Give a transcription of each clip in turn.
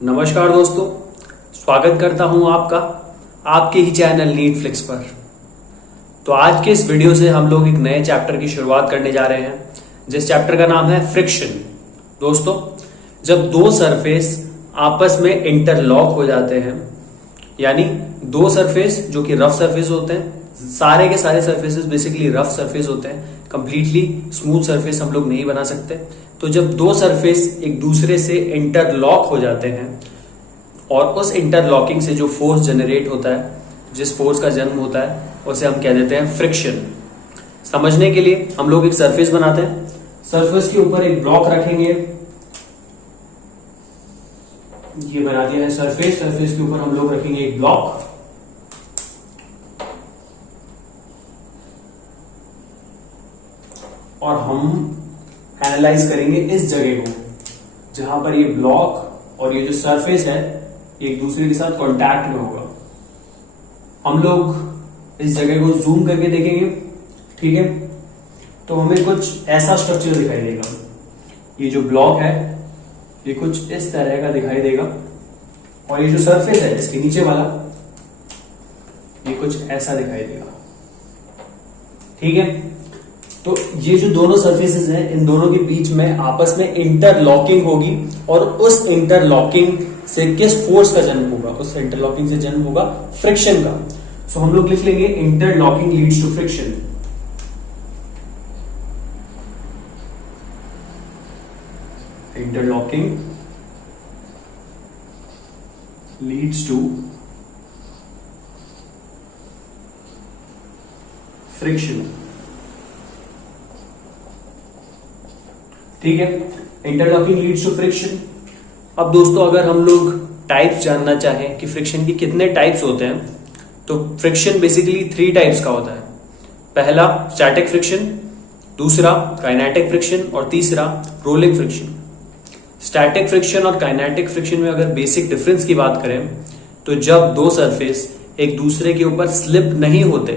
नमस्कार दोस्तों, स्वागत करता हूं आपका आपके ही चैनल नीटफ्लिक्स पर। तो आज के इस वीडियो से हम लोग एक नए चैप्टर की शुरुआत करने जा रहे हैं, जिस चैप्टर का नाम है फ्रिक्शन। दोस्तों, जब दो सरफेस आपस में इंटरलॉक हो जाते हैं, यानी दो सरफेस जो कि रफ सरफेस होते हैं, सारे के सारे सरफेसेस बेसिकली रफ सरफेस होते हैं, कंप्लीटली स्मूथ सरफेस हम लोग नहीं बना सकते। तो जब दो सरफेस एक दूसरे से इंटरलॉक हो जाते हैं और उस इंटरलॉकिंग से जो फोर्स जनरेट होता है, जिस फोर्स का जन्म होता है, उसे हम कह देते हैं फ्रिक्शन। समझने के लिए हम लोग एक सरफेस बनाते हैं, सरफेस के ऊपर एक ब्लॉक रखेंगे। ये बना दिया है सरफेस, सरफेस के ऊपर हम लोग रखेंगे एक ब्लॉक और हम एनालाइज करेंगे इस जगह को जहां पर ये ब्लॉक और ये जो सरफेस है एक दूसरे के साथ कांटेक्ट में होगा। हम लोग इस जगह को जूम करके देखेंगे, ठीक है। तो हमें कुछ ऐसा स्ट्रक्चर दिखाई देगा। ये जो ब्लॉक है ये कुछ इस तरह का दिखाई देगा और ये जो सरफेस है इसके नीचे वाला ये कुछ ऐसा दिखाई देगा, ठीक है। तो ये जो दोनों सरफेसेस हैं, इन दोनों के बीच में आपस में इंटरलॉकिंग होगी और उस इंटरलॉकिंग से किस फोर्स का जन्म होगा? उस इंटरलॉकिंग से जन्म होगा फ्रिक्शन का। सो हम लोग लिख लेंगे interlocking leads to friction. Interlocking leads to friction, ठीक है। Interlocking leads to friction. अब दोस्तों, अगर हम लोग टाइप्स जानना चाहें कि फ्रिक्शन के कितने टाइप्स होते हैं, तो फ्रिक्शन बेसिकली 3 टाइप्स का होता है। पहला स्टैटिक फ्रिक्शन, दूसरा काइनेटिक फ्रिक्शन और तीसरा रोलिंग फ्रिक्शन। स्टैटिक फ्रिक्शन और काइनेटिक फ्रिक्शन में अगर बेसिक डिफरेंस की बात करें, तो जब दो सरफेस एक दूसरे के ऊपर स्लिप नहीं होते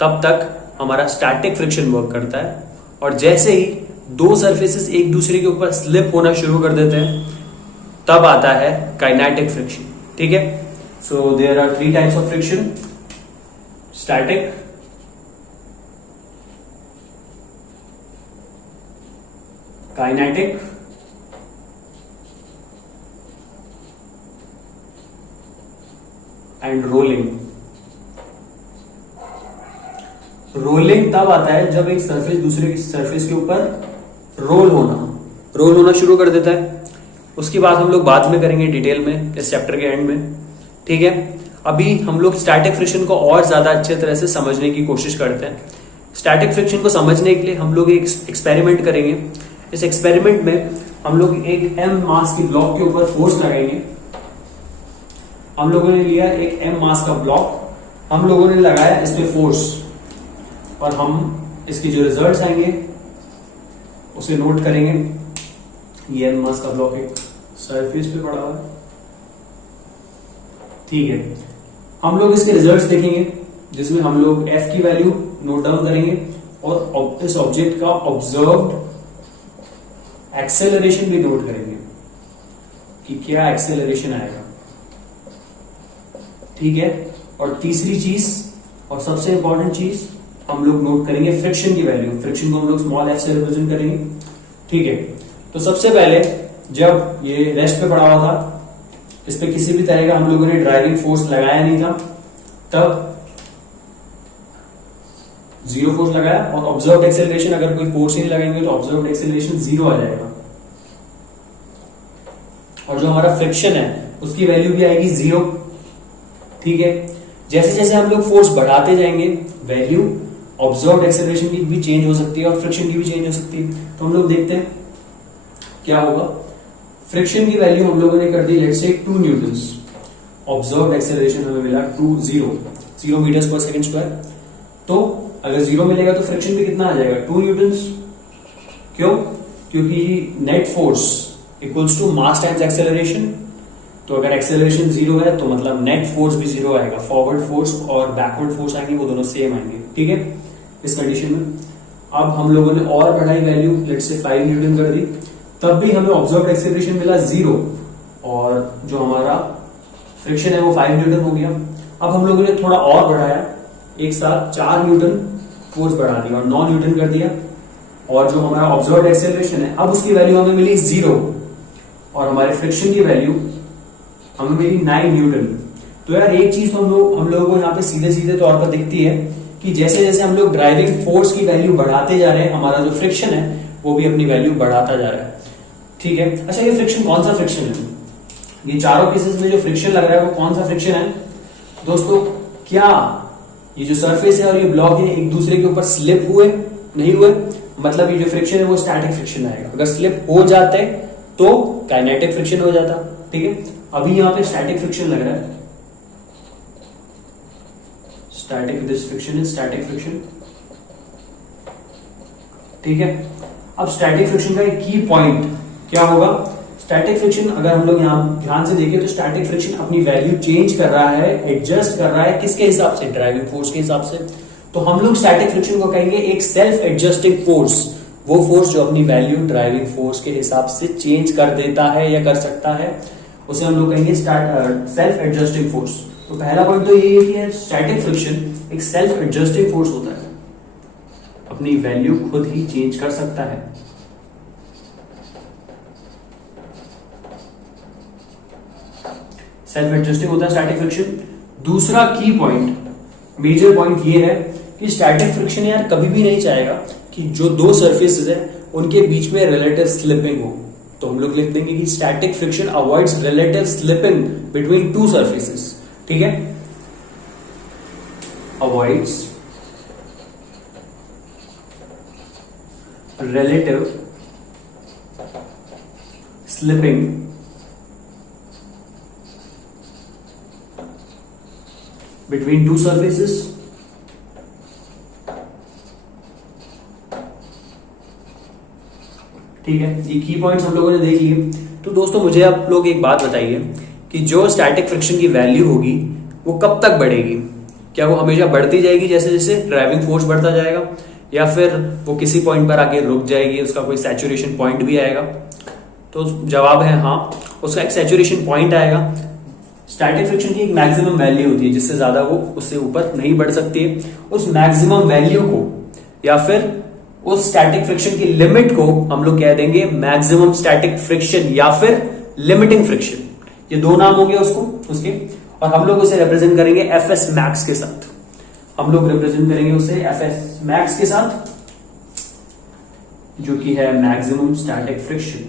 तब तक हमारा स्टैटिक फ्रिक्शन वर्क करता है, और जैसे ही दो सरफेसेस एक दूसरे के ऊपर स्लिप होना शुरू कर देते हैं तब आता है काइनेटिक फ्रिक्शन, ठीक है। So there are 3 types of friction: static, kinetic and rolling. Rolling तब आता है जब एक सरफेस दूसरे सरफेस के ऊपर रोल होना शुरू कर देता है। उसकी बात हम लोग बाद में करेंगे डिटेल में इस चैप्टर के एंड में, ठीक है। अभी हम लोग स्टैटिक फ्रिक्शन को और ज्यादा अच्छे तरह से समझने की कोशिश करते हैं। स्टैटिक फ्रिक्शन को समझने के लिए हम लोग एक एक्सपेरिमेंट करेंगे। इस एक्सपेरिमेंट में हम लोग एक m मास की ब्लॉक के ऊपर फोर्स लगाएंगे। हम लोगों ने लिया एक m मास का ब्लॉक, हम लोगों ने लगाया इस पे फोर्स, और हम इसके जो रिजल्ट्स आएंगे उसे नोट करेंगे। ये m मास का ब्लॉक एक सरफेस पे पड़ा हुआ है, ठीक है। हम लोग इसके रिजल्ट्स देखेंगे जिसमें हम लोग f की वैल्यू नोट डाउन करेंगे और इस ऑब्जेक्ट का ऑब्जर्व्ड एक्सेलरेशन भी नोट करेंगे कि क्या एक्सेलरेशन आएगा, ठीक है। और तीसरी चीज और सबसे इंपॉर्टेंट चीज, हम लोग नोट करेंगे फ्रिक्शन की वैल्यू। फ्रिक्शन को हम लोग स्मॉल f से रिप्रेजेंट करेंगे, ठीक है। तो सबसे पहले जब ये रेस्ट पे पड़ा हुआ था, इस पे किसी भी तरह का हम लोगों ने ड्राइविंग फोर्स लगाया नहीं था, तब 0 फोर्स लगाया, और ऑब्जर्व्ड एक्सेलरेशन अगर कोई फोर्स ही नहीं लगाएंगे तो ऑब्जर्व्ड एक्सेलरेशन 0 आ जाएगा, और जो हमारा फ्रिक्शन है उसकी वैल्यू भी आएगी 0, ठीक है। जैसे जैसे हम लोग फोर्स बढ़ाते जाएंगे, वैल्यू ऑब्जर्व्ड एक्सेलरेशन की भी चेंज हो सकती है और फ्रिक्शन की भी चेंज हो सकती है। तो हम लोग देखते हैं क्या होगा। फ्रिक्शन की वैल्यू हम लोगों ने कर दी let's say 2 Newton's, observed acceleration हमें मिला 0 मीटर्स पर सेकंड स्क्वायर। तो अगर 0 मिलेगा तो फ्रिक्शन भी कितना आ जाएगा? 2 न्यूटन्स। क्यों? क्योंकि net force equals to mass times acceleration. तो अगर एक्सेलरेशन 0 है तो मतलब नेट फोर्स भी 0 आएगा। फॉरवर्ड फोर्स और बैकवर्ड फोर्स आएंगे, वो दोनों सेम आएंगे, ठीक है। इस कंडीशन में अब हम लोगों ने और बढ़ाई वैल्यू, लेट्स से 5 न्यूटन कर दी, तब भी हमें ऑब्जर्व्ड एक्सेलरेशन मिला 0 और जो हमारा फ्रिक्शन है वो 5 न्यूटन हो गया। अब हम लोगों ने थोड़ा और बढ़ाया, एक साथ 4 न्यूटन फोर्स बढ़ा दिया और 9 न्यूटन कर दिया, और जो हमारा ऑब्जर्व्ड एक्सेलरेशन है अब उसकी वैल्यू हमें मिली 0 और हमारे फ्रिक्शन की वैल्यू हमें मिली 9 न्यूटन। तो यार एक चीज तो हम लोगों को यहाँ पे सीधे सीधे तौर पर दिखती है कि जैसे जैसे हम लोग ड्राइविंग फोर्स की वैल्यू बढ़ाते जा रहे हैं, हमारा जो फ्रिक्शन है वो भी अपनी वैल्यू बढ़ाता जा रहा है। ठीक है, अच्छा ये फ्रिक्शन कौन सा फ्रिक्शन है? ये चारों केसेस में जो फ्रिक्शन लग रहा है वो कौन सा फ्रिक्शन है दोस्तों? क्या ये जो सरफेस है और ये ब्लॉक है एक दूसरे के ऊपर स्लिप हुए? नहीं हुए, मतलब ये जो फ्रिक्शन है वो स्टैटिक फ्रिक्शन आएगा। अगर स्लिप हो जाते तो काइनेटिक फ्रिक्शन हो जाता। ठीक है, अभी यहां पे स्टैटिक फ्रिक्शन लग रहा है, static, this friction is static friction. ठीक है, अब स्टैटिक फ्रिक्शन का एक की पॉइंट क्या होगा? स्टैटिक फ्रिक्शन अगर हम लोग यहां ध्यान से देखें तो स्टैटिक फ्रिक्शन अपनी वैल्यू चेंज कर रहा है, एडजस्ट कर रहा है, किसके हिसाब से? ड्राइविंग फोर्स के हिसाब से। तो हम लोग स्टैटिक फ्रिक्शन को कहेंगे एक सेल्फ एडजस्टिंग फोर्स, वो फोर्स जो अपनी वैल्यू ड्राइविंग फोर्स के हिसाब से चेंज कर देता है या कर सकता है, उसे हम लोग कहेंगे सेल्फ एडजस्टिंग फोर्स। तो पहला पॉइंट तो ये है कि स्टैटिक फ्रिक्शन एक सेल्फ एडजस्टिंग फोर्स होता है, अपनी वैल्यू खुद ही चेंज कर सकता है। सेल्फ एडजस्टिंग होता है स्टैटिक फ्रिक्शन। दूसरा की पॉइंट, मेजर पॉइंट ये है कि स्टैटिक फ्रिक्शन यार कभी भी नहीं चाहेगा कि जो दो सरफेसेस है उनके बीच में रिलेटिव स्लिपिंग हो। तो हम लोग लिख देंगे कि static friction avoids relative slipping between two surfaces. ठीक है, avoids relative slipping between two surfaces ठीक है, ये की पॉइंट्स हम लोगों ने देख लिए। तो दोस्तों मुझे आप लोग एक बात बताइए कि जो स्टैटिक फ्रिक्शन की वैल्यू होगी वो कब तक बढ़ेगी? क्या वो हमेशा बढ़ती जाएगी जैसे जैसे ड्राइविंग फोर्स बढ़ता जाएगा, या फिर वो किसी पॉइंट पर आके रुक जाएगी, उसका कोई सैचुरेशन पॉइंट भी आएगा? तो जवाब है हाँ, उसका एक सैचुरेशन पॉइंट आएगा। स्टैटिक फ्रिक्शन की एक मैक्सिमम वैल्यू होती है जिससे ज्यादा वो उससे ऊपर नहीं बढ़ सकती है। उस मैक्सिमम वैल्यू को या फिर उस स्टैटिक फ्रिक्शन की लिमिट को हम लोग कह देंगे मैक्सिमम स्टैटिक फ्रिक्शन या फिर लिमिटिंग फ्रिक्शन। ये दो नाम होंगे उसके, और हम लोग उसे रिप्रेजेंट करेंगे एफएस मैक्स के साथ। हम लोग रिप्रेजेंट करेंगे उसे एफएस मैक्स के साथ, जो कि है मैक्सिमम स्टैटिक फ्रिक्शन।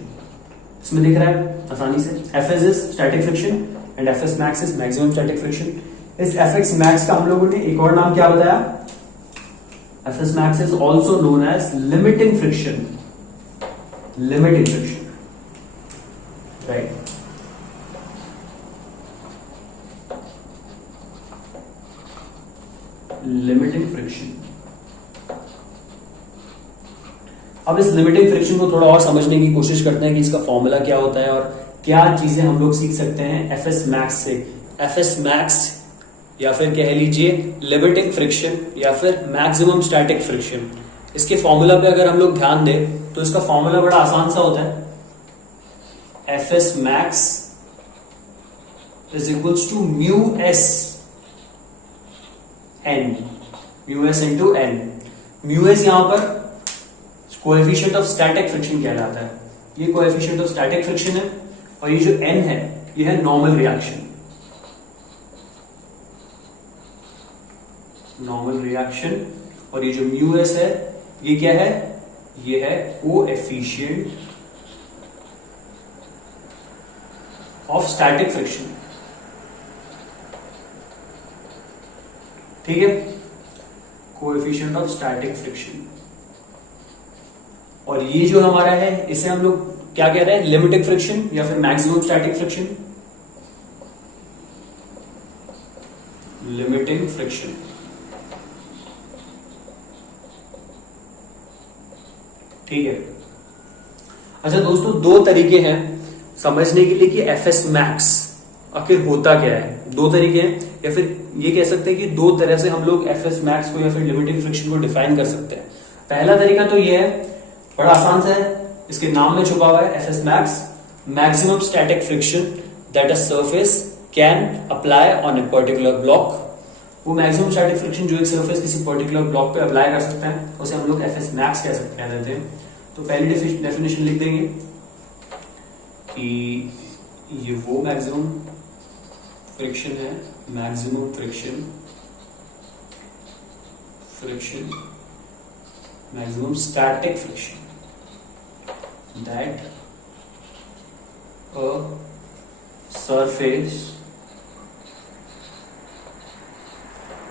इसमें दिख रहा है आसानी से, FS is static friction and FS max is maximum static friction. इस एफएस मैक्स का हम लोगों ने एक और नाम क्या बताया? FS max is also known as limiting friction. Limiting friction, right. Limiting friction. अब इस लिमिटिंग फ्रिक्शन को थोड़ा और समझने की कोशिश करते हैं कि इसका फॉर्मूला क्या होता है और क्या चीजें हम लोग सीख सकते हैं एफएस मैक्स से। एफएस मैक्स या फिर कह लीजिए लिमिटिंग फ्रिक्शन या फिर मैक्सिमम स्टैटिक फ्रिक्शन, इसके फॉर्मूला पे अगर हम लोग ध्यान दें तो इसका फॉर्मूला बड़ा आसान सा होता है। FS max is equals to mu S N, mu S into N. Mu S यहां पर कोएफिशिएंट ऑफ स्टैटिक फ्रिक्शन कहलाता है। ये कोएफिशिएंट ऑफ स्टैटिक फ्रिक्शन है, और ये जो एन है ये है नॉर्मल रिएक्शन। नॉर्मल रिएक्शन, और ये जो म्यू एस है ये क्या है? ये है कोएफिशिएंट ऑफ स्टैटिक फ्रिक्शन। ठीक है, कोएफिशिएंट ऑफ स्टैटिक फ्रिक्शन। और ये जो हमारा है इसे हम लोग क्या कह रहे हैं? लिमिटिंग फ्रिक्शन या फिर maximum static friction. Limiting friction. ठीक है, अच्छा दोस्तों दो तरीके हैं समझने के लिए कि एफएस मैक्स आखिर होता क्या है। दो तरीके हैं, या फिर ये कह सकते हैं कि दो तरह से हम लोग एफएस मैक्स को या फिर लिमिटिंग फ्रिक्शन को डिफाइन कर सकते हैं। पहला तरीका तो ये है, बड़ा आसान सा है, इसके नाम में छुपा हुआ है FS max, maximum static friction that a surface can apply on a particular block, वो मैक्सिमम स्टैटिक फ्रिक्शन जो एक सरफेस किसी पर्टिकुलर ब्लॉक पे अप्लाई कर सकता है उसे हम लोग एफएस मैक्स कह देते हैं। तो पहली डेफिनेशन लिख देंगे कि ये वो मैक्सिमम फ्रिक्शन है, maximum friction maximum static friction that a surface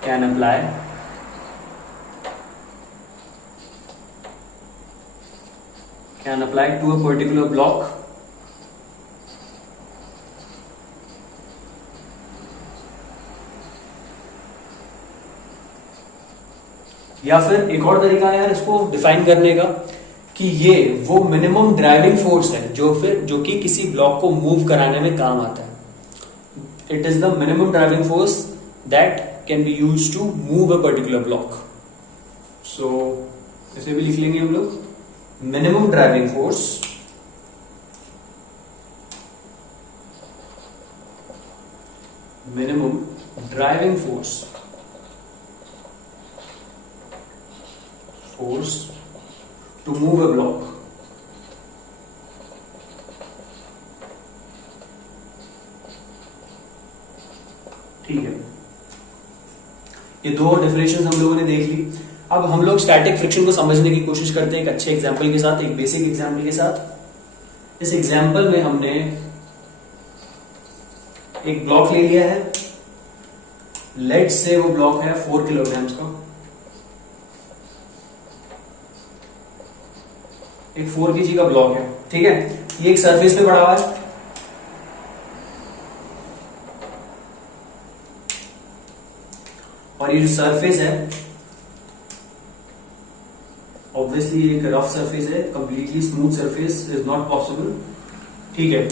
can apply to a particular block या फिर एक और तरीका है यार इसको डिफाइन करने का कि ये वो मिनिमम ड्राइविंग फोर्स है जो कि किसी ब्लॉक को मूव कराने में काम आता है। It is the minimum driving force that can be used to move a particular block. So इसे भी लिख लेंगे हम लोग, minimum driving force to move a block। ठीक है, ये दो डेफिनेशन हम लोगों ने देख ली। अब हम लोग स्टैटिक फ्रिक्शन को समझने की कोशिश करते हैं एक अच्छे एग्जांपल के साथ, एक बेसिक एग्जांपल के साथ। इस एग्जांपल में हमने एक ब्लॉक ले लिया है, लेट्स से वो ब्लॉक है 4 किलोग्राम्स का, एक 4 kg का ब्लॉक है। ठीक है, ये एक सरफेस पे पड़ा हुआ है और ये जो सरफेस है ऑब्वियसली एक रफ सरफेस है, completely smooth surface is not possible. ठीक है,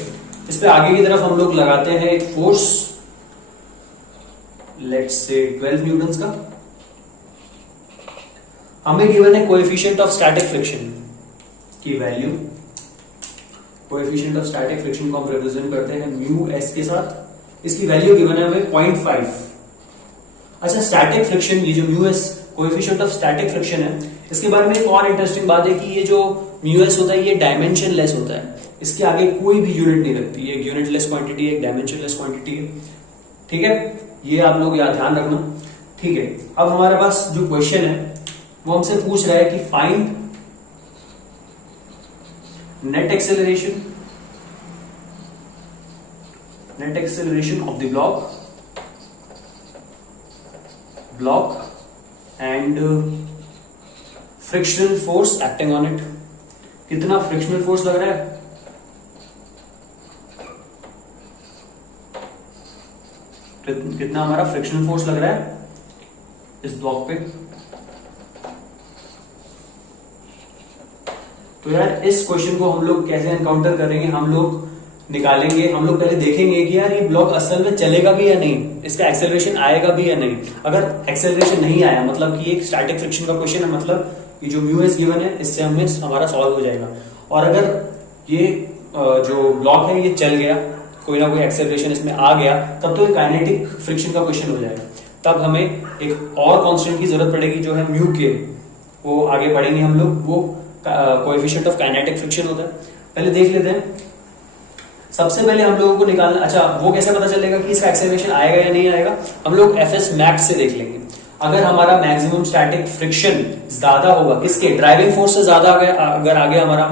इस पे आगे की तरफ हम लोग लगाते हैं एक फोर्स, लेट्स से 12 न्यूटन्स का। हमें गिवन है कोएफिशिएंट ऑफ स्टैटिक फ्रिक्शन की value, coefficient of static friction को हम रिप्रेजेंट करते हैं म्यू एस के साथ। इसकी वैल्यू गिवन है हमें 0.5। अच्छा, स्टैटिक फ्रिक्शन, ये जो mu S coefficient of static friction है, इसके बारे में एक और इंटरेस्टिंग बात है कि ये जो म्यू एस होता है ये डायमेंशनलेस होता है, इसके आगे कोई भी यूनिट नहीं लगती, ये एक यूनिटलेस क्वांटिटी है, एक डायमेंशनलेस क्वांटिटी है। ठीक है, ये आप लोग याद ध्यान रखना। ठीक है, अब हमारे पास जो क्वेश्चन है वो हमसे पूछ रहा है कि find net acceleration of the block and frictional force acting on it। कितना फ्रिक्शनल फोर्स लग रहा है, कितना हमारा फ्रिक्शनल फोर्स लग रहा है इस ब्लॉक पे। तो यार इस क्वेश्चन को हम लोग कैसे एनकाउंटर करेंगे, हम लोग निकालेंगे, हम लोग पहले देखेंगे कि यार ये ब्लॉक असल में चलेगा भी या नहीं, इसका एक्सेलरेशन आएगा भी या नहीं। अगर एक्सेलरेशन नहीं आया मतलब कि एक स्टैटिक फ्रिक्शन का क्वेश्चन है, मतलब ये जो म्यू एस गिवन है इससे हमें हमारा सॉल्व हो जाएगा। और अगर ये जो ब्लॉक है ये चल गया, कोई ना कोई एक्सेलरेशन इसमें आ गया, तब तो काइनेटिक फ्रिक्शन का क्वेश्चन हो जाएगा। तब हमें एक और कांस्टेंट की जरूरत पड़ेगी जो है म्यू के, वो आगे पढ़ेंगे हम लोग, वो कोएफिशिएंट ऑफ काइनेटिक फ्रिक्शन होता है। पहले देख लेते हैं, सबसे पहले हम लोगों को निकालना, अच्छा वो कैसे पता चलेगा कि इसका एक्सेलरेशन आएगा या नहीं आएगा, हम लोग एफएस मैक्स से देख लेंगे। अगर हमारा मैक्सिमम स्टैटिक फ्रिक्शन ज्यादा होगा, किसके, ड्राइविंग फोर्स से ज्यादा अगर आगे हमारा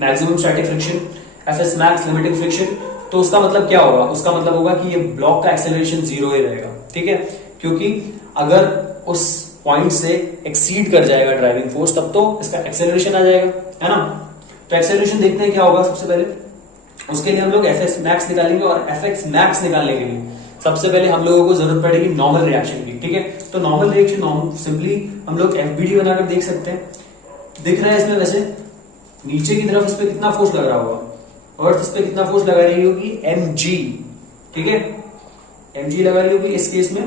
maximum static friction FS max limiting friction, तो उसका मतलब क्या होगा, उसका मतलब होगा कि ये ब्लॉक का एक्सेलरेशन 0 ही रहेगा। ठीक है, क्योंकि अगर उस पॉइंट से एक्सीड कर जाएगा ड्राइविंग फोर्स तब तो इसका एक्सेलरेशन आ जाएगा, है ना। तो एक्सेलरेशन देखते हैं क्या होगा। सबसे पहले उसके लिए हम लोग एफ एक्स मैक्स निकालेंगे, और एफ एक्स मैक्स निकालने के लिए सबसे पहले हम लोगों को जरूरत पड़ेगी नॉर्मल रिएक्शन की। ठीक है, तो नॉर्मल रिएक्शन सिंपली हम लोग एफबीडी बनाकर देख सकते हैं। दिख रहा है इसमें वैसे नीचे की तरफ इस पे कितना फोर्स लग रहा होगा, अर्थ इस पे कितना फोर्स लगा रही होगी, mg। ठीक है, mg लगा रही होगी इस केस में,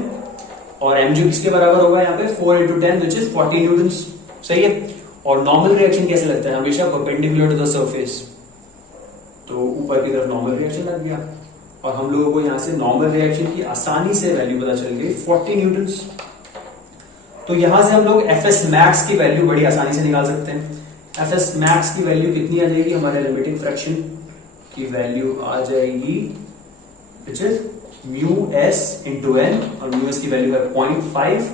और mg किसके बराबर होगा यहाँ पे 4 into 10 which is 40 न्यूटन्स। सही है। और नॉर्मल रिएक्शन कैसे लगता है, हमेशा परपेंडिकुलर टू द सरफेस, तो ऊपर की तरफ नॉर्मल रिएक्शन लग गया। और हम लोगों को यहां से नॉर्मल रिएक्शन की आसानी से वैल्यू पता चल गई 40 न्यूटन्स। तो यहां से हम लोग एफएस मैक्स की वैल्यू बड़ी आसानी से निकाल सकते हैं। एफएस मैक्स की वैल्यू कितनी आ जाएगी, हमारे लिमिटिंग फ्रैक्शन की वैल्यू आ जाएगी which is mu S into N, और म्यू एस की वैल्यू है 0.5,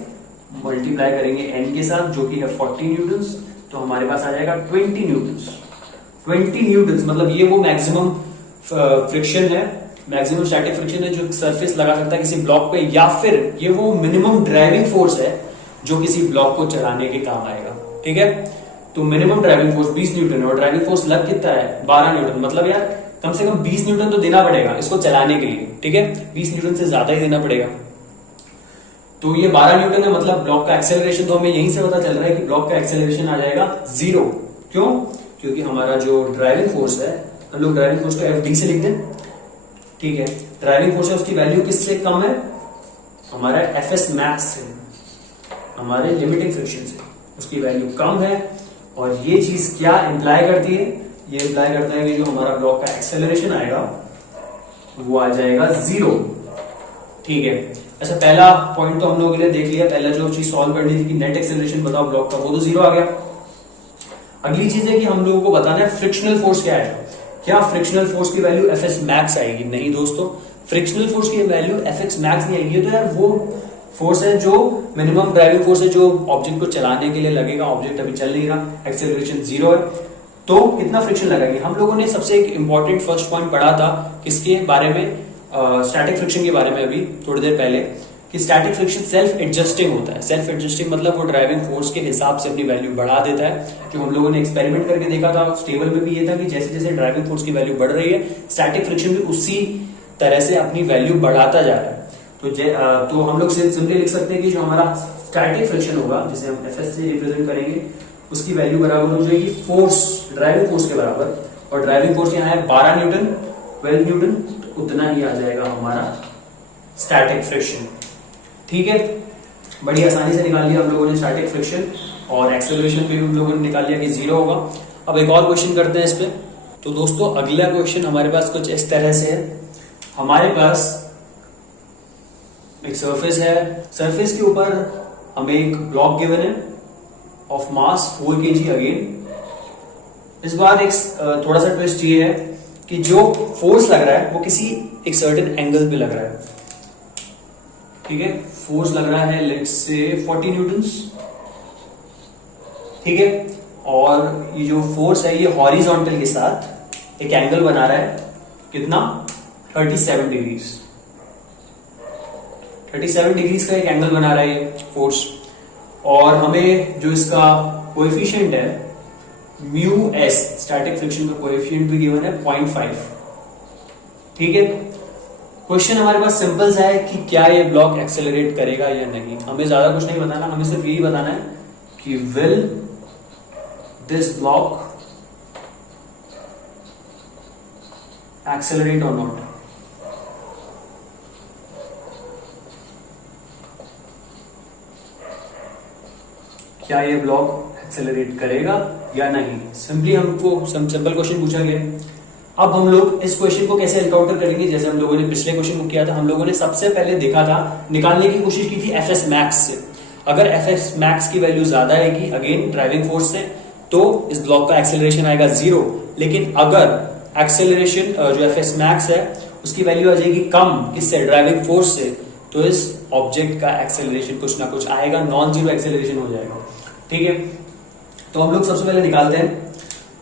मल्टीप्लाई करेंगे एन के साथ जो कि है 40 न्यूटन्स, तो हमारे पास आ जाएगा 20 न्यूटन्स। 20 न्यूटन्स मतलब ये वो मैक्सिमम फ्रिक्शन है, मैक्सिमम स्टैटिक फ्रिक्शन है जो सरफेस लगा सकता है किसी ब्लॉक पे, या फिर ये वो मिनिमम ड्राइविंग फोर्स है जो किसी ब्लॉक को चलाने के काम आएगा। ठीक है, तो मिनिमम ड्राइविंग फोर्स 20 न्यूटन है और ड्राइविंग फोर्स लग कितना है 12 न्यूटन, मतलब यार कम से कम 20 न्यूटन तो देना पड़ेगा इसको चलाने के लिए। ठीक है, 20 न्यूटन से ज्यादा ही देना पड़ेगा। तो ये 12 न्यूटन है, मतलब ब्लॉक का एक्सेलरेशन तो हमें यहीं से पता चल रहा है कि ब्लॉक का एक्सेलरेशन आ जाएगा 0। क्यों? क्योंकि हमारा जो ड्राइविंग फोर्स है, हम लोग ड्राइविंग फोर्स को एफ से लिख दें। ठीक है, ड्राइविंग फोर्स है उसकी वैल्यू किससे कम है, हमारा एफएस मैक्स से, हमारे लिमिटिंग फ्रिक्शन से उसकी वैल्यू कम है। और ये चीज क्या इंप्लाई करती है, ये इंप्लाई करता है कि जो हमारा ब्लॉक का एक्सेलरेशन आएगा वो आ जाएगा 0। ठीक है, अच्छा पहला पॉइंट तो हम लोगों ने देख लिया, पहला जो चीज सॉल्व करनी थी कि नेट एक्सेलरेशन बताओ ब्लॉक का, वो तो 0 आ गया। अगली चीज है कि हम लोगों को बताना है फ्रिक्शनल फोर्स क्या है। क्या फ्रिक्शनल फोर्स की वैल्यू एफ एस मैक्स आएगी? नहीं दोस्तों, फ्रिक्शनल फोर्स की वैल्यू एफ एक्स मैक्स नहीं आएगी। तो यार वो फोर्स है जो मिनिमम ड्राइविंग फोर्स है जो ऑब्जेक्ट को चलाने के लिए लगेगा, ऑब्जेक्ट अभी चल नहीं रहा, एक्सेलरेशन 0 है, तो कितना फ्रिक्शन लगाएंगे। हम लोगों ने सबसे एक इंपॉर्टेंट फर्स्ट पॉइंट पढ़ा था किसके बारे में, स्टैटिक फ्रिक्शन के बारे में अभी थोड़ी देर पहले, कि स्टैटिक फ्रिक्शन सेल्फ एडजस्टिंग होता है। सेल्फ एडजस्टिंग मतलब वो ड्राइविंग फोर्स के हिसाब से अपनी वैल्यू बढ़ा देता है। जो हम लोगों ने एक्सपेरिमेंट करके देखा था स्टेबल में भी ये था कि जैसे जैसे ड्राइविंग फोर्स की वैल्यू बढ़ रही है स्टैटिक फ्रिक्शन भी उसी तरह से अपनी वैल्यू बढ़ाता जा रहा है। तो हम लोग सिंपली लिख सकते हैं कि जो हमारा स्टैटिक फ्रिक्शन होगा जिसे हम एफएस से रिप्रेजेंट करेंगे उसकी वैल्यू बराबर हो जाएगी फोर्स, ड्राइविंग फोर्स के बराबर, और ड्राइविंग फोर्स यहाँ है 12 न्यूटन, 12 न्यूटन, तो उतना ही आ जाएगा हमारा स्टैटिक फ्रिक्शन। ठीक है, बड़ी आसानी से निकाल लिया हम लोगों ने स्टैटिक फ्रिक्शन, और एक्सेलरेशन भी हम लोगों ने निकाल लिया कि 0 होगा। अब एक और क्वेश्चन करते हैं इस पे। तो दोस्तों अगला क्वेश्चन हमारे पास कुछ इस तरह से है, हमारे पास एक सरफेस है, सरफेस के ऊपर हमें एक ब्लॉक गिवन है ऑफ मास 4 kg अगेन। इस बार एक थोड़ा सा ट्विस्ट ये है कि जो फोर्स लग रहा है वो किसी एक सर्टेन एंगल पे लग रहा है। ठीक है, फोर्स लग रहा है लेट्स से 40 न्यूटन्स। ठीक है, और ये जो फोर्स है ये हॉरिजॉन्टल के साथ एक एंगल बना रहा है, कितना 37 डिग्रीज, 37 डिग्रीज का एक एंगल बना रहा है ये फोर्स। और हमें जो इसका कोएफिशिएंट है म्यू एस, स्टैटिक फ्रिक्शन का कोएफिशिएंट भी गिवन है 0.5। ठीक है, क्वेश्चन हमारे पास सिंपल सा है कि क्या ये ब्लॉक एक्सेलरेट करेगा या नहीं। हमें ज्यादा कुछ नहीं बताना, हमें सिर्फ यही बताना है कि विल दिस ब्लॉक एक्सेलरेट और नॉट। क्या ये ब्लॉक एक्सेलरेट करेगा या नहीं, सिंपली हमको सिंपल क्वेश्चन पूछा गया। अब हम लोग इस क्वेश्चन को कैसे एनकाउंटर करेंगे, जैसे हम लोगों ने पिछले क्वेश्चन को किया था, हम लोगों ने सबसे पहले देखा था, निकालने की कोशिश की थी एफएस मैक्स से। अगर एफएस मैक्स की वैल्यू ज्यादा आएगी अगेन ड्राइविंग फोर्स से, तो इस ब्लॉक का एक्सेलरेशन आएगा 0। लेकिन अगर एक्सेलरेशन जो एफएस मैक्स है उसकी वैल्यू आ जाएगी कम, किससे, ड्राइविंग फोर्स से, तो इस ऑब्जेक्ट का एक्सेलरेशन कुछ ना कुछ आएगा, नॉन जीरो एक्सेलरेशन हो जाएगा। ठीक है, तो हम लोग सबसे पहले निकालते हैं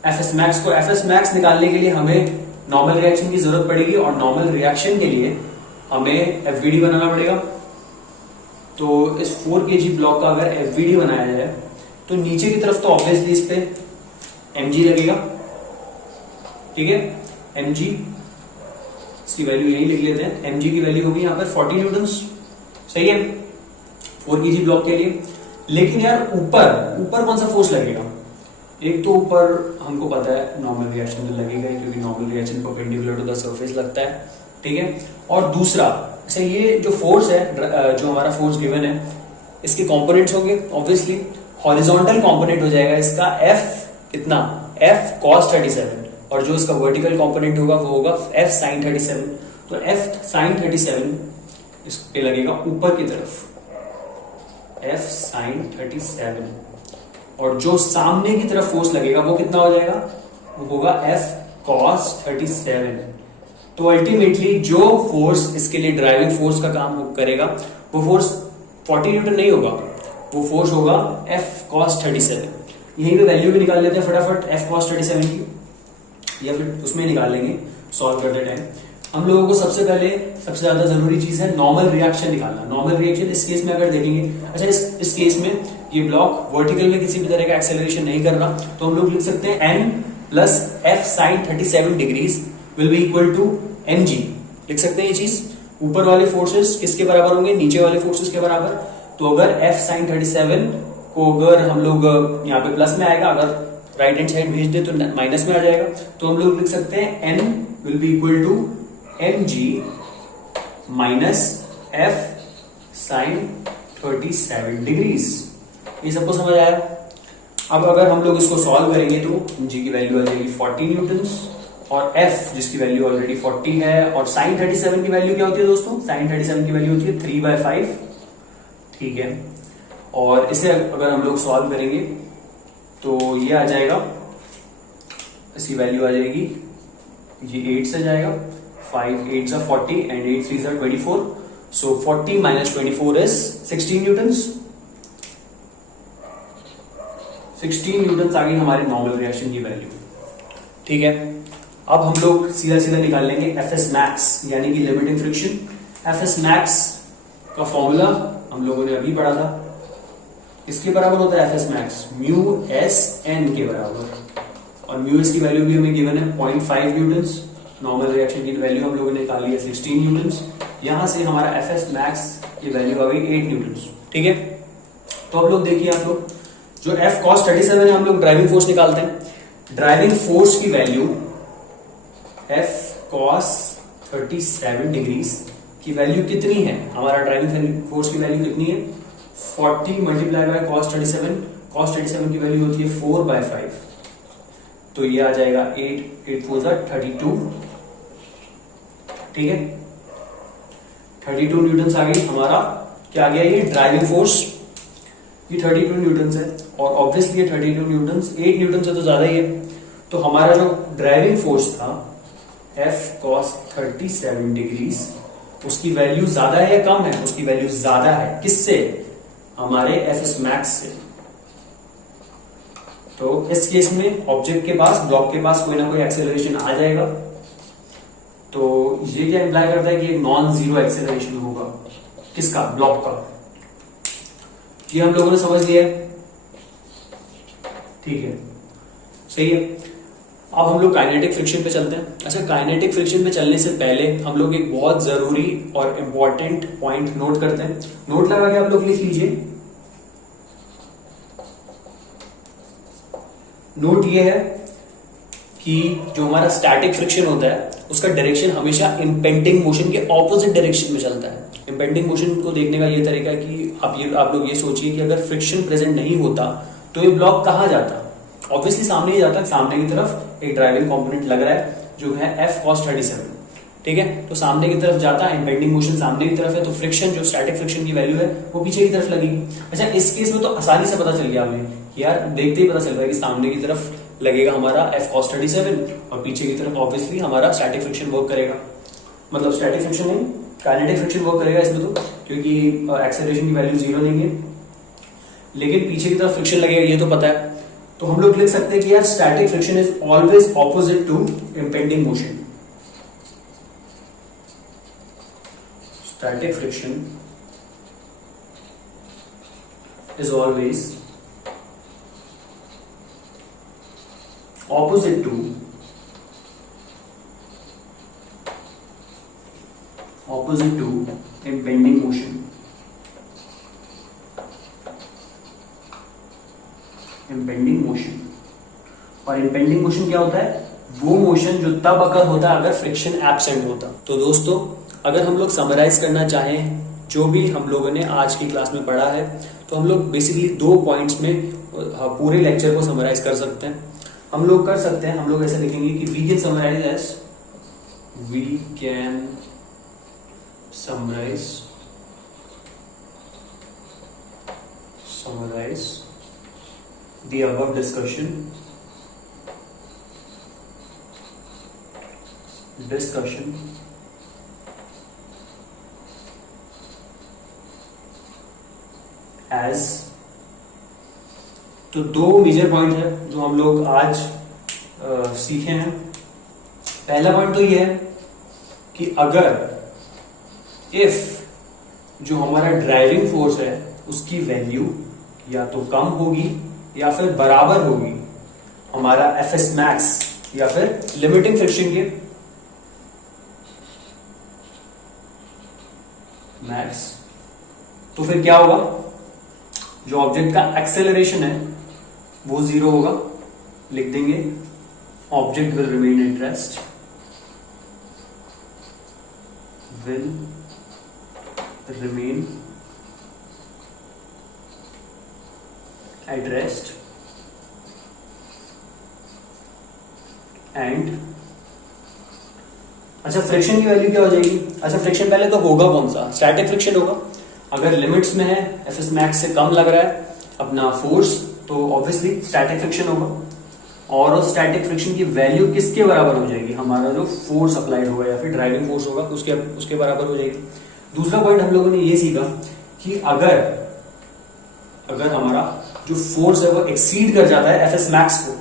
एफएस मैक्स को। एफएस मैक्स निकालने के लिए हमें नॉर्मल रिएक्शन की जरूरत पड़ेगी, और नॉर्मल रिएक्शन के लिए हमें एफवीडी बनाना पड़ेगा। तो इस 4 kg ब्लॉक का अगर एफवीडी बनाया जाए तो नीचे की तरफ तो ऑब्वियसली इस पे mg लगेगा। ठीक है, mg इसकी वैल्यू यही लिख लेते हैं, mg की वैल्यू होगी यहाँ पर 40 न्यूटन्स। सही है 4 kg ब्लॉक के लिए। लेकिन यार ऊपर कौन सा फोर्स लगेगा, एक तो ऊपर हमको पता है नॉर्मल रिएक्शन तो लगेगा क्योंकि normal reaction perpendicular to the surface लगता है। ठीक है, और दूसरा अच्छा ये जो फोर्स है, जो हमारा फोर्स गिवन है, इसके कंपोनेंट्स होंगे ऑब्वियसली। हॉरिजॉन्टल कंपोनेंट हो जाएगा इसका F कितना, F cos 37, और जो इसका वर्टिकल कंपोनेंट होगा वो होगा F sin 37। तो F sin 37 इस पे लगेगा ऊपर की तरफ, F sin 37, और जो सामने की तरफ फोर्स लगेगा वो कितना हो जाएगा, वो होगा F cos 37। तो अल्टीमेटली जो फोर्स इसके लिए ड्राइविंग फोर्स का काम करेगा वो फोर्स 40 न्यूटन नहीं होगा, वो फोर्स होगा F cos 37। यहीं पे वैल्यू भी निकाल लेते हैं फटाफट F cos 37 की, या फिर उसमें निकाल लेंगे सॉल्व करते टाइम। हम लोगों को सबसे पहले सबसे ज्यादा जरूरी चीज है नॉर्मल रिएक्शन निकालना। नॉर्मल रिएक्शन इस केस में अगर देखेंगे, अच्छा इस केस में ये ब्लॉक वर्टिकल में किसी भी तरह का एक्सेलरेशन नहीं कर रहा, तो हम लोग लिख सकते हैं n plus F sin 37 degrees will be equal to mg। लिख सकते हैं ये चीज, ऊपर वाले फोर्सेस किसके बराबर होंगे, नीचे वाले फोर्सेस के बराबर। तो अगर F sin 37 को अगर हम लोग यहाँ पे प्लस में आएगा, अगर राइट हैंड साइड भेज दे तो माइनस में आ जाएगा, तो हम लोग लिख सकते हैं n will be equal to mg minus F sin 37 degrees. ये सबको समझ आया। अब अगर हम लोग इसको सॉल्व करेंगे तो g की वैल्यू आ जाएगी 40 न्यूटन्स, और F जिसकी वैल्यू ऑलरेडी 40 है, और sin 37 की वैल्यू क्या होती है दोस्तों, sin 37 की वैल्यू होती है 3/5, ठीक है। और इसे अगर हम लोग सॉल्व करेंगे तो ये आ जाएगा, इसकी वैल्यू आ जाएगी, ये 8 से जाएगा, 5 8 are 40 and 8 3 are 24, so 40 minus 24 is 16 Newton's. 16 Newton's आ गई हमारे नॉर्मल रिएक्शन की वैल्यू, ठीक है। अब हम लोग सीधा सीधा निकाल लेंगे Fs max यानी कि लिमिटिंग फ्रिक्शन। Fs max का फॉर्मूला हम लोगों ने अभी पढ़ा था, इसके बराबर होता है Fs max mu S N के बराबर, और म्यू एस की वैल्यू भी हमें गिवन है 0.5 न्यूटन्स। नॉर्मल रिएक्शन की वैल्यू हम लोगों ने निकाली है 16 न्यूटन्स। यहां से हमारा Fs max की वैल्यू आ गई 8 न्यूटन्स, ठीक है। तो अब लोग देखिए, आप लोग जो F cos 37 है, हम लोग ड्राइविंग फोर्स निकालते हैं। ड्राइविंग फोर्स की वैल्यू F cos 37 डिग्रीज की वैल्यू कितनी है, हमारा ड्राइविंग फोर्स की वैल्यू कितनी है, 40 मल्टीप्लाई बाय cos 37। cos 37 की वैल्यू होती है 4/5, तो ये आ जाएगा 8 4 32, ठीक है। 32 न्यूटन आ गई हमारा, क्या आ गया, ये ड्राइविंग फोर्स, ये 32 न्यूटन है, और ऑब्वियसली ये 32 न्यूटन 8 न्यूटन से तो ज्यादा ही है। तो हमारा जो ड्राइविंग फोर्स था F cos 37 डिग्रीज, उसकी वैल्यू ज्यादा है या कम है, उसकी वैल्यू ज्यादा है, किससे, हमारे Fs max से। तो इस केस में ऑब्जेक्ट के पास, ब्लॉक के पास कोई ना कोई एक्सेलरेशन आ जाएगा, तो ये क्या इंप्लाई करता है कि एक नॉन जीरो एक्सेलरेशन होगा, किसका, ब्लॉक का। ये हम लोगों ने समझ लिया है, ठीक है, सही है। अब हम लोग काइनेटिक फ्रिक्शन पे चलते हैं। अच्छा, काइनेटिक फ्रिक्शन पे चलने से पहले हम लोग एक बहुत जरूरी और इंपॉर्टेंट पॉइंट नोट करते हैं। नोट लगा के आप लोग लिख लीजिए। नोट ये है कि जो हमारा स्टैटिक फ्रिक्शन होता है उसका डायरेक्शन हमेशा इंपेंडिंग मोशन के ऑपोजिट डायरेक्शन में चलता है। इंपेंडिंग मोशन को देखने का ये तरीका है कि आप लोग ये सोचिए कि अगर फ्रिक्शन प्रेजेंट नहीं होता तो ये ब्लॉक कहाँ जाता, ऑब्वियसली सामने ही जाता है। सामने की तरफ एक ड्राइविंग कंपोनेंट लग रहा है जो है F cos 37, ठीक है, तो सामने की तरफ जाता है, इंपेंडिंग मोशन सामने की तरफ है, तो फ्रिक्शन जो स्टैटिक फ्रिक्शन की वैल्यू है वो पीछे की तरफ लगेगी। अच्छा, इस केस में तो आसानी से पता चल गया हमें, यार देखते ही पता चल रहा है कि सामने की तरफ लगेगा हमारा F cos 37 और पीछे की तरफ ऑब्वियसली हमारा स्टैटिक फ्रिक्शन वर्क करेगा। मतलब स्टैटिक फ्रिक्शन नहीं, काइनेटिक फ्रिक्शन वर्क करेगा इसमें तो, क्योंकि एक्सेलरेशन की वैल्यू 0 नहीं है, लेकिन पीछे की तरफ फ्रिक्शन लगेगा ये तो पता है। तो हम लोग लिख सकते हैं कि यार static friction is always opposite to impending motion. Static friction is always opposite to impending motion. Impending motion, और इंपेंडिंग मोशन क्या होता है, वो मोशन जो तब अगर होता है अगर फ्रिक्शन एब्सेंट होता। तो दोस्तों, अगर हम लोग समराइज करना चाहें जो भी हम लोगों ने आज की क्लास में पढ़ा है, तो हम लोग बेसिकली 2 पॉइंट्स में पूरे लेक्चर को समराइज कर सकते हैं। हम लोग ऐसे लिखेंगे कि we can summarize the above discussion as। तो दो मेजर पॉइंट है जो हम लोग आज सीखे हैं। पहला पॉइंट तो ये है कि अगर इफ जो हमारा ड्राइविंग फोर्स है उसकी वैल्यू या तो कम होगी या फिर बराबर होगी हमारा एफएस मैक्स या फिर लिमिटिंग फ्रिक्शन के मैक्स, तो फिर क्या होगा, जो ऑब्जेक्ट का एक्सेलरेशन है वो 0 होगा। लिख देंगे object will remain at rest, will remain at rest and अच्छा फ्रिक्शन की वैल्यू क्या हो जाएगी। अच्छा फ्रिक्शन पहले तो होगा कौन सा, स्टैटिक फ्रिक्शन होगा। अगर लिमिट्स में है एफएस मैक्स से कम लग रहा है अपना फोर्स तो ऑब्वियसली स्टैटिक फ्रिक्शन होगा, और उस स्टैटिक फ्रिक्शन की वैल्यू किसके बराबर हो जाएगी, हमारा जो फोर्स अप्लाइड होगा या फिर ड्राइविंग फोर्स होगा उसके बराबर हो जाएगी। दूसरा पॉइंट हम लोगों ने ये सीखा कि अगर हमारा जो फोर्स है वो एक्सीड कर जाता है एफएस मैक्स को,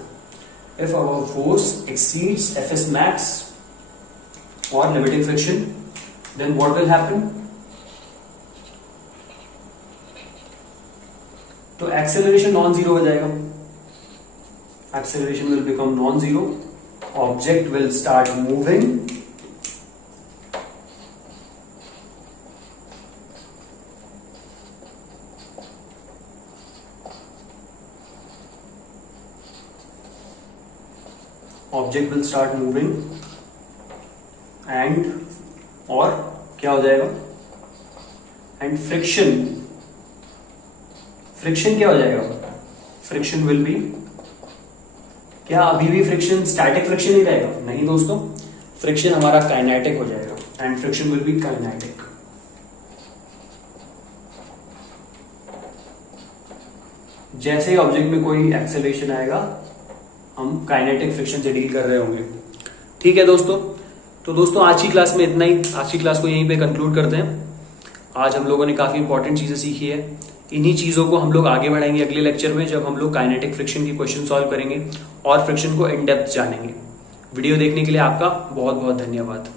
if our force exceeds FS max और limiting friction, then what will happen, तो एक्सेलरेशन नॉन जीरो हो जाएगा। Acceleration will become non-zero, object will start moving, and और क्या हो जाएगा, and friction क्या हो जाएगा, friction will be, क्या अभी भी फ्रिक्शन स्टैटिक फ्रिक्शन ही रहेगा, नहीं दोस्तों, फ्रिक्शन हमारा काइनेटिक हो जाएगा and friction will be kinetic. जैसे ही ऑब्जेक्ट में कोई एक्सेलरेशन आएगा हम काइनेटिक फ्रिक्शन से डील कर रहे होंगे। ठीक है दोस्तों, तो दोस्तों आज की क्लास में इतना ही, आज की क्लास को यहीं पे कंक्लूड करते हैं। आज हम लोगों ने काफी इंपॉर्टेंट चीजें सीखी है, इन्हीं चीजों को हम लोग आगे बढ़ाएंगे अगले लेक्चर में, जब हम लोग काइनेटिक फ्रिक्शन की क्वेश्चन सॉल्व करेंगे और फ्रिक्शन को इन डेप्थ जानेंगे। वीडियो देखने के लिए आपका बहुत बहुत धन्यवाद।